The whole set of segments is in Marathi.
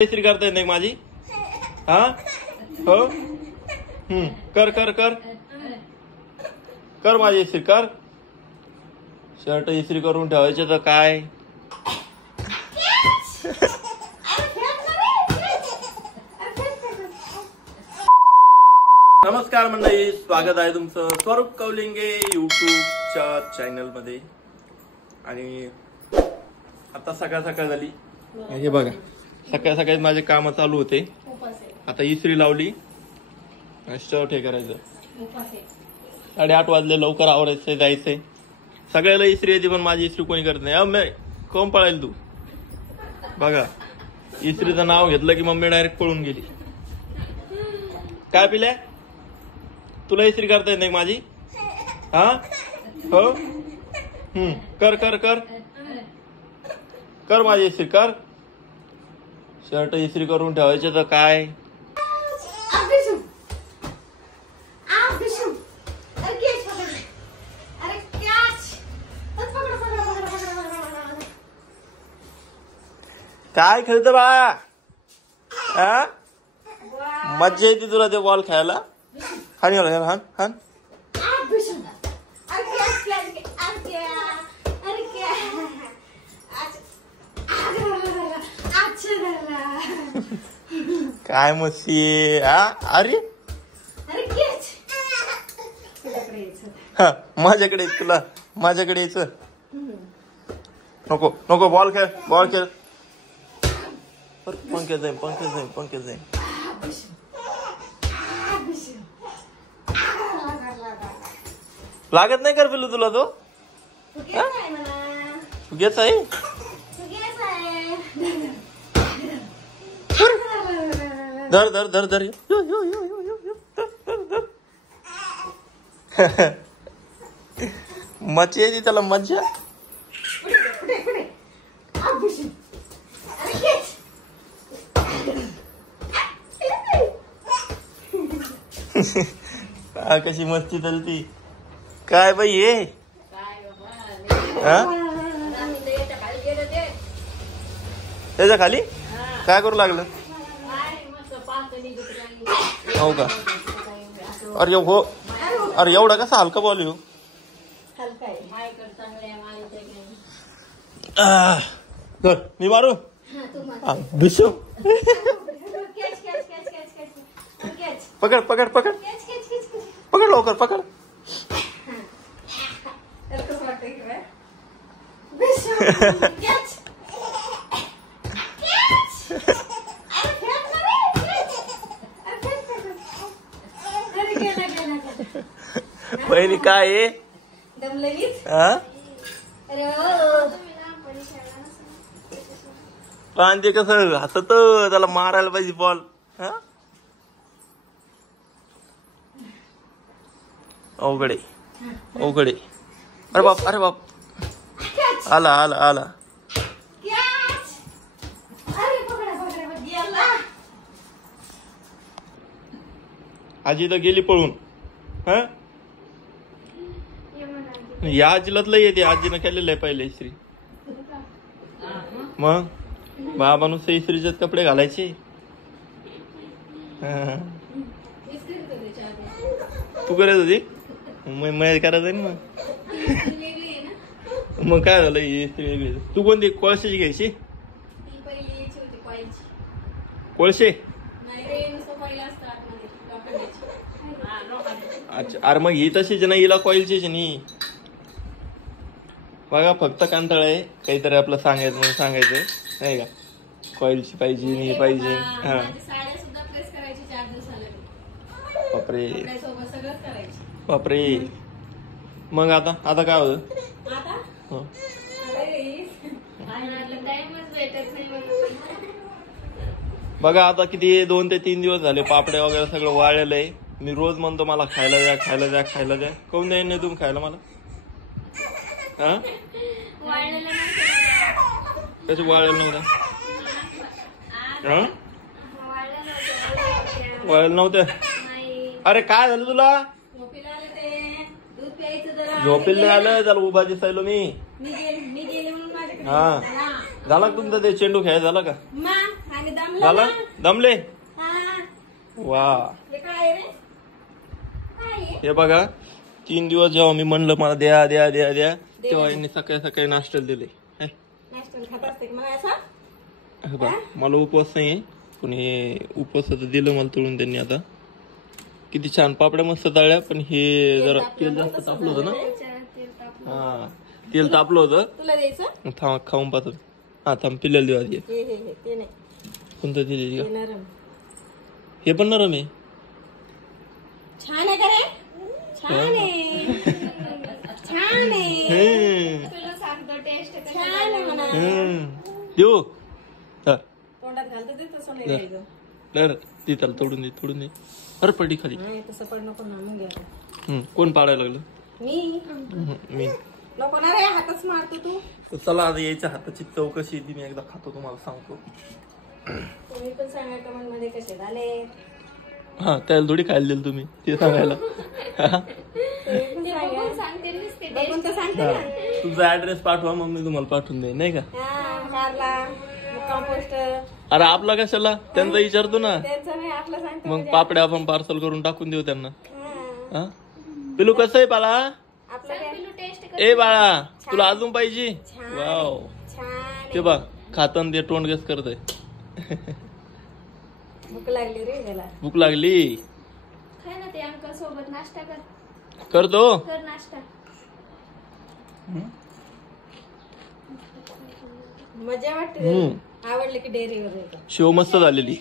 इस्त्री करता येत नाही माझी? हा हो कर कर कर कर माझी इस्त्री कर. शर्ट इस्त्री करून ठेवायचे तर काय. नमस्कार मंडळी, स्वागत आहे तुमचं स्वरूप कौलिंगे युट्यूबच्या चॅनल मध्ये. आणि आता सकाळ सकाळ झाली, हे बघा सकाळ सकाळी माझे काम चालू होते. आता इस्त्री लावली, शर्ट हे करायचं. 8:30 वाजले, लवकर आवरायचंय, जायचंय. सगळ्याला इस्त्री येते पण माझी इस्त्री कोणी करत नाही. कोण पळायला तू बघा, इस्त्रीचं नाव घेतलं की मम्मी डायरेक्ट पळून गेली. काय पिल्या, तुला इस्त्री करता येत नाही माझी? हा हो कर कर कर कर माझी इस्त्री कर. शर्ट इस्त्री करून ठेवायचे तर काय. काय खेळतो बाळा? हा मज्जा येते तुला ते बॉल खेळायला? हान हान हान. काय मस्ती. अरे माझ्याकडे तुला माझ्याकडे यायचं नको नको. बॉल खेळ बॉल खेळ. पंकज जाईल पंकज जाईल पंकज जाईल. लागत नाही कर पिलू तुला तो. तू घेत आहे. धर धर धर धर. मजा येते त्याला, मज्जा. कशी मस्ती चालती काय बाई हे. त्याच्या खाली काय करू लागलं? हो का? अरे हो, अरे एवढा कसा हलका बॉल येऊ. मी मारू भिशू. पकड पकड पकड पकड लवकर पकड. पहिली काय आहे? पण ते कसं हसत, त्याला मारायला पाहिजे बॉल. अवघडे अवघडे. अरे बाप अरे बाप. आला आला आला. आजी तर गेली पळून. या आजीलाच लय येते. आजीनं केलेलं आहे पहिले इस्त्री. मग बाबा नुसते इस्त्रीचे कपडे घालायचे. तू करत होती, मग करायचं ना. मग काय झालं, इस्त्री वेगळी. तू कोणती कोळशाची घ्यायची? कोळशे. अच्छा, अरे मग ही तशीच नाही, हिला कॉईलचीच नाही. बघा फक्त कंटाळा आहे काहीतरी आपलं सांगायचं म्हणून सांगायचं नाही का. कॉईलची पाहिजे नाही पाहिजे. हा बापरे बापरे. मग आता आता काय होतं? बघा आता किती 2 ते 3 दिवस झाले पापड्या वगैरे सगळं वाळलेलं आहे. मी रोज म्हणतो मला खायला द्या खायला द्या खायला द्या. कोण द्याय नाही तुम्ही खायला मला? हा त्याची वाळेल नव्हत्या. वाळेल नव्हत्या. अरे काय झालं तुला? झोपेल आलं, त्याला उभा दिसायलो मी. हा झाला का तुमचा ते चेंडू खेळ झाला का? झाला दमले वा. हे बघा 3 दिवस जेव्हा मी म्हणलं मला द्या द्या द्या द्या तेव्हा यांनी सकाळी सकाळी नाश्त्याला दिले. मला उपवास नाही पण हे उपवासाचं दिलं मला तळून त्यांनी. आता किती छान पापड्या मस्त तळल्या पण हे जरा तेल जास्त तापलं होतं ना. हा तेल तापलं होतं. थांब खाऊन पाहतो. हा थांब पिल्याला देऊ आधी. कोणतं दिले हे पण नरम आहे. छान आहे का रे? छान आहे छान आहे तुला सांगतो टेस्ट छान आहे म्हणा. देऊ तोंडात घालतो ते तसं नाही द्यायचं. तर ती त्याला तोडून दे तोडून दे. अरे पडी खाली. तसं पड नको ना मग घ्या. कोण पाडायला लागलं? मी नको ना रे हातच मारतो तू. तर चला आता यायच्या हाताची चव कशी ती मी एकदा खातो तुम्हाला सांगतो. तुम्ही पण सांगा कमेंट मध्ये कसे झाले. हा त्याला थोडी खायला दिलं तुम्ही ते सांगायला. तुमचा ऍड्रेस पाठवा मग मी तुम्हाला पाठवून देईन नाही का. अरे आपला कशाला त्यांचा विचारतो ना मग पापड्या आपण पार्सल करून टाकून देऊ त्यांना. पिलू कसं आहे बाळा? ए बाळा तुला अजून पाहिजे? वाव ते बा खाताना ते तोंड गेस करतय. भूक लागली रे त्याला. भूक लागली खाय ना ते अंकल सोबत नाश्ता करतो. कर नाश्ता. मजा वाटते. आवडले की डेअरीवर. शेव मस्त झालेली.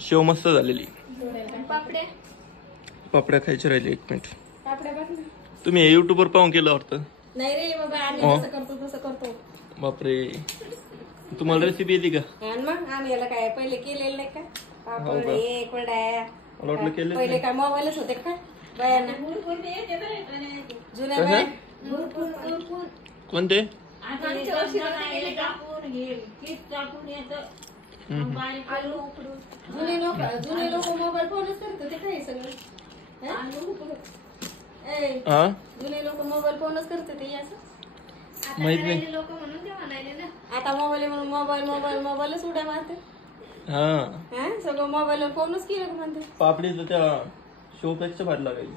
शेव मस्त झालेली. पापड्या खायची राहिली. 1 मिनिट. तुम्ही हे युट्यूब वर पाहून केलं वाटतं? नाही रे बाबा आम्ही जसं करतो तसं करतो. बापरे तुम्हाला रेसिपी येते का? मग आम्ही याला काय पहिले केलेलं नाही का पापड हे कोरड्या. मला वाटलं केलं. पहिले काय मोबाईलच होते का बायांना जुन्या बाया. कोणते? जुने लोक मोबाईल फोनच करतात ते काय सगळं. जुने लोक मोबाईल फोनच करतात ते असं माहित नाही. लोक म्हणून ते म्हणाले ना आता मोबाईल म्हणून मोबाईल मोबाईल मोबाईलच उड्या मारते. हा सगळं मोबाईलवर फोनच केलं म्हणते. पापडीचं त्या शोपेक्षा भारी लागायची.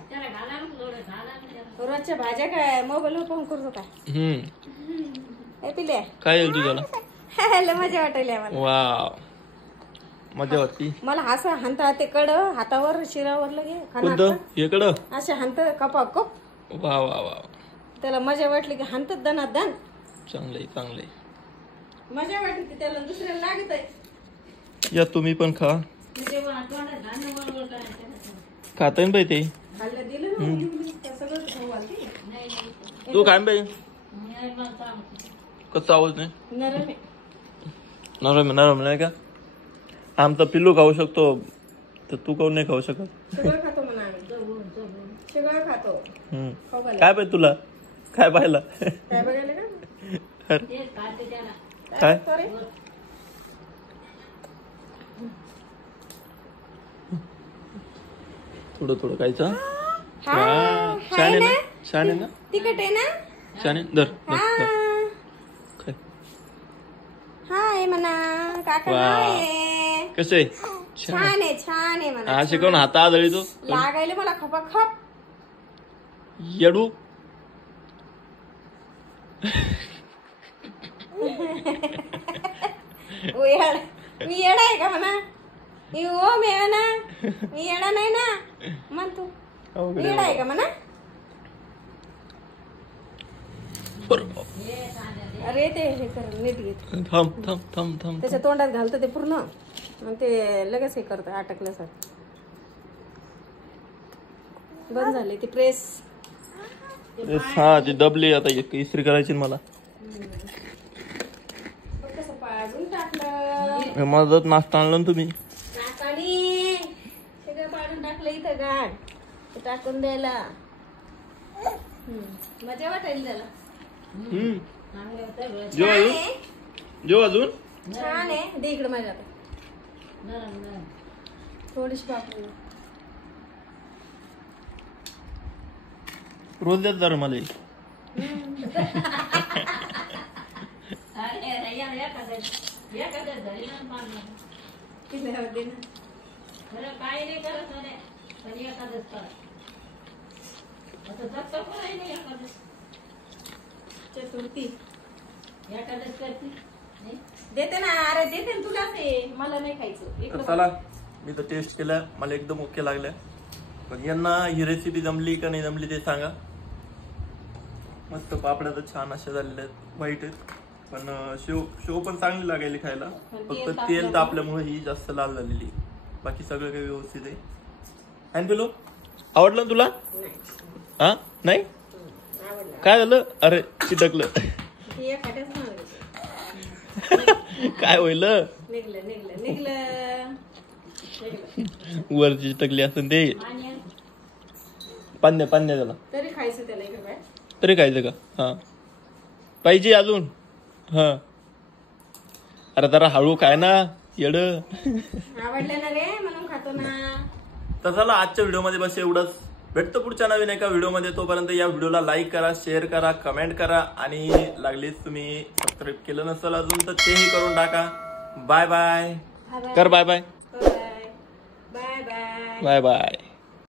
रोजच्या भाज्या काय मोबाईलवर फोन करतो काय पिल्या काय येईल तुझ्याला? मजा वाटायली आम्हाला. वा मजा वाटती मला असं हांता ते कड हातावर शिरावर लगे हे कड असे हांत कपा कप. वा वा वा त्याला मजा वाटली की हांतत दनात दन. चांगलंय चांगलंय. मजा वाटली त्याला दुसऱ्याला लागत आहे. या तुम्ही पण खा. खाता येईल बाई ते. तू काय बाई कसं आवाज नाही? नरम नरम नाही का? आमचा पिल्लू खाऊ शकतो तर तू काऊन नाही खाऊ शकत? सगळं खातो म्हणा सगळं खातो. काय पाहिजे तुला? काय पाहिलं? काय बघायला काय थोडं थोडं खायचं. छान आहे ना? छान आहे ना? तिखट आहे ना? छान आहे. धर हाय म्हणा काका. कसे छान आहे छान आहे म्हणा. असे कोण हाता आदळी तो लागायला मला खपा खप. येडू मी येडा आहे का म्हणा? हो मी ना मी येडा नाही ना म्हण तू. येडा आहे का म्हणा? अरे ते हे कर नीट घेत. थांब थांब थांब थांब. त्याच्या तोंडात घालतं ते पूर्ण आणि ते लगेच हे करतं अटकल्यासारखं. बंद झाले ती प्रेस. हा ती दबली आता इस्त्री करायची मला. कसं पाडून टाकलं. माझं नाश्ता आणलं ना तुम्ही? नाश्तानी सगळं पाडून टाकलं इथं गाड टाकून द्यायला. मजा वाटायला त्याला. जेव अजून छान आहे. दे इकडे माझ्या थोडीशी पापडी. रोज देत जरा मला. केल्यावर दे ना. काय नाही करत ना रे. पण एखादंच करा. आता दत्त कोणाही नाही एखादं. चतुर्थी एखादंच करते. नाही? देते ना. अरे देते ना तुला ते. मला नाही खायचं. तर इकडं चला मी तर टेस्ट केलं, मला एकदम ओके लागलं. पण यांना ही रेसिपी जमली का नाही जमली ते सांगा. मस्त पापड्या तर छान अशा झालेल्या आहेत, व्हाईट आहेत. पण शेव पण चांगली लागेल खायला. फक्त तेल तापल्यामुळे ही जास्त लाल झालेली. बाकी सगळं काही व्यवस्थित आहे. आणि पिलो आवडलं ना तुला? हा नाही काय झालं? अरे चिटकलं. ते एखाद्याच नाव काय होईल? निघलं निघलं निघलं. वरची चिटकली असं ते आणि पान्या त्याला तरी खायचं त्याला इकडे बाय. तरी खायचं का? हा पाहिजे अजून. हा अरे जरा हळू खाय ना येड. आवडलं ना रे म्हणून खातो ना. तर चला आजच्या व्हिडिओमध्ये बस एवढंच. भेटतो पुढच्या नवीन एका व्हिडिओमध्ये. तोपर्यंत या व्हिडिओला लाईक करा, शेअर करा, कमेंट करा आणि लागलीच तुम्ही सबस्क्राईब केलं नसेल अजून तर तेही करून टाका. बाय बाय कर. Bye bye bye bye bye bye. Bye bye.